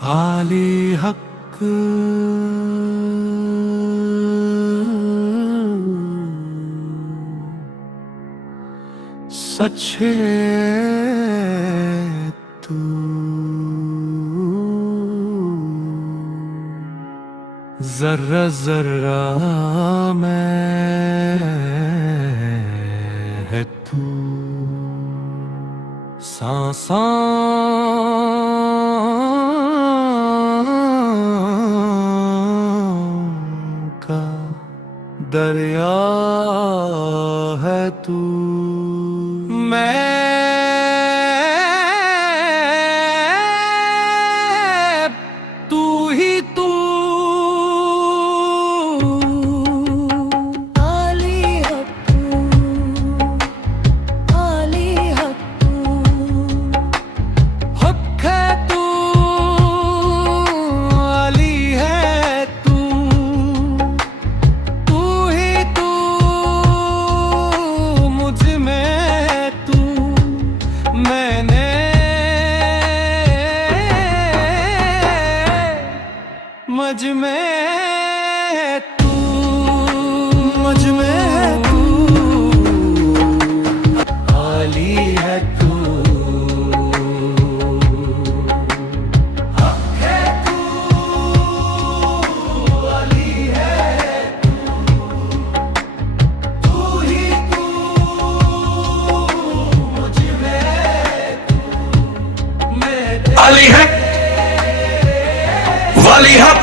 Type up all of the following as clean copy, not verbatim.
आली हक सच है तू, जर्रा जर्रा मैं है तू, सांसा का दरिया है तू। तू ही तू, आली हक तू, आली हक तू, हक है तू, अली है तू, तू ही तू, मुझ में तू, मैंने मुझ में तू, मुझ में है तू, आली है तू, हक है तू, अली है तू, तू ही तू, मुझ में तू, मैं अली है, वाली हक,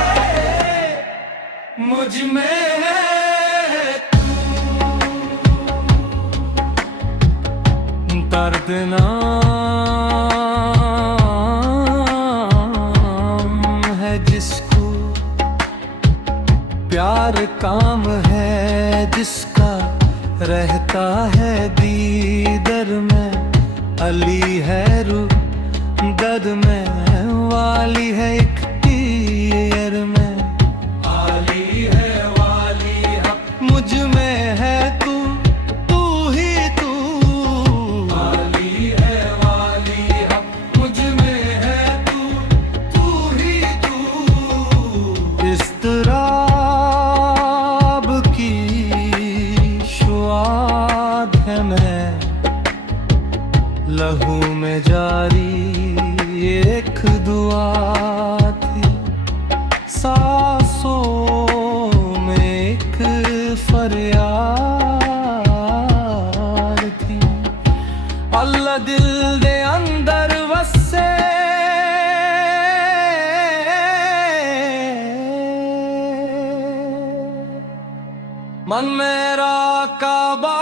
मुझ में दर्द नाम है जिसको, प्यार काम है जिसका, रहता है दीदर में, अली है रू दर्द में, वाली है एक तीर में, आली है वाली हक, मुझ में है तू, तू ही तू, आली है वाली हक, मुझ में है तू, तू ही तू, इस तराब की शुआद है मैं, लहू में जारी एक दुआ थी, सांसों में एक फरियाद थी, अल्लाह दिल दे अंदर वसे, मन मेरा काबा